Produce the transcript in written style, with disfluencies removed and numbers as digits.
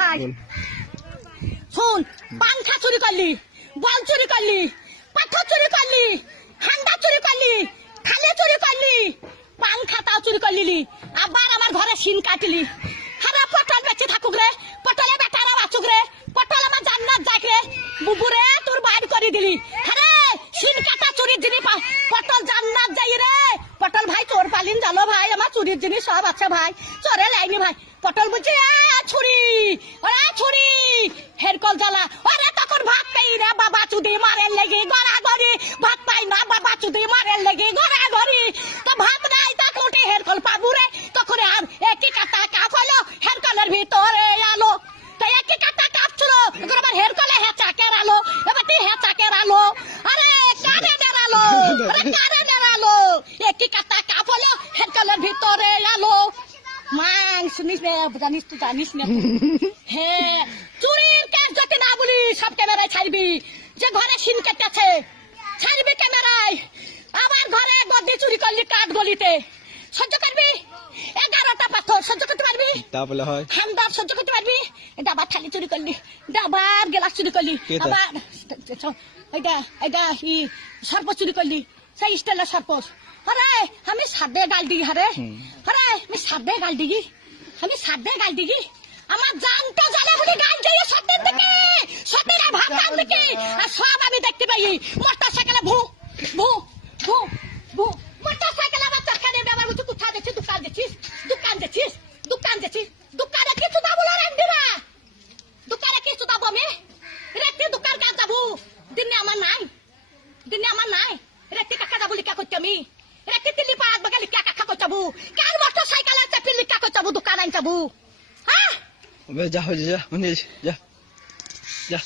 ভাই শুন, পাংখা চুরি করলি, বল চুরি করলি, পাথর চুরি করলি, হান্ডা চুরি করলি, থালে চুরি করলি, পাংখাটাও চুরি করলি, আবার আমার ঘরে সিন কাটলি। হারা পটল বেঁচে থাকুক রে, পটলে বেটারা বাঁচুক রে, পটল আমার জান্নাত যাক রে, বুবুরে তোর বাইর করে দিলি। আরে সিন কাটা চুরির জিনিস পটল জান্নাত যাই রে। পটল ভাই চোর পালিন জানো ভাই, আমার চুরির জিনিস সব আছে ভাই, চোরে লাইনি ভাই। পটল বুঝছি ছুরি, ওরে ছুরি হেরকল জ্বালা, ওরে তখন ভাত পাই রে বাবা চুদি মারের লেগে গড়াগড়ি, ভাত পাই না বাবা চুদি মারের লেগে গড়াগড়ি, তো ভাত নাই তা কোটে হেরকল পাবু রে, তখন আর একই কাটা কাপ হলো হেরকলের ভিতরে আলো, তো একই কাটা কাপ ছিল এখন আবার হেরকলে হেঁচা কেরালো, এবার তুই হেঁচা কেরালো, আরে কারে নেড়ালো, আরে কারে নেড়ালো, একই কাটা কাপ হলো হেরকলের ভিতরে আলো। মাং শুনিস না, জানিস তো জানিস না, হ্যাঁ চুরির কেস যদি না বলি সব ক্যামেরায় ছাড়বি, যে ঘরে সিন কেটেছে ছাড়বি ক্যামেরায়, আবার ঘরে গদি চুরি করলি কাঠ গলিতে সহ্য করবি, 11টা পাথর সহ্য করতে পারবি, তাহলে হয় হান্দার সহ্য করতে পারবি, ডাবার থালি চুরি করলি, ডাবার গেলাস চুরি করলি, আবার এটা এটা সর্প চুরি করলি, সেই স্টাইলের সর্প। আরে আমি সাদে গাল দিই, হারে আরে আমি সাদে গাল দিই, আমি সাদে গাল দিই, আমার জানতে জানে বলে গাল দিয়ে সত্যের দিকে, সত্যের ভাত দিকে, আর সব আমি দেখতে পাই। মোটর সাইকেলে ভু ভু ভু ভু, মোটর সাইকেলে আমার চাকানে ব্যবহার করছি, কোথায় যাচ্ছিস, দোকান যাচ্ছিস, দোকান যাচ্ছিস, দোকান যাচ্ছিস, দোকানে কিছু দাবো না রান্দিরা, দোকানে কিছু দাবো আমি রাত্রি দোকান কাজ যাবো, দিনে আমার নাই, দিনে আমার নাই, রাত্রি কাকা যাবো লিখা করছি আমি, রাত্রি তিল্লি পাঁচ বাগে লিখা কাকা করছাবো, কার মোটর সাইকেলে চাপি লিখা করছাবো, দোকান আনছাবো, হ্যাঁ যা হয়ে যা যা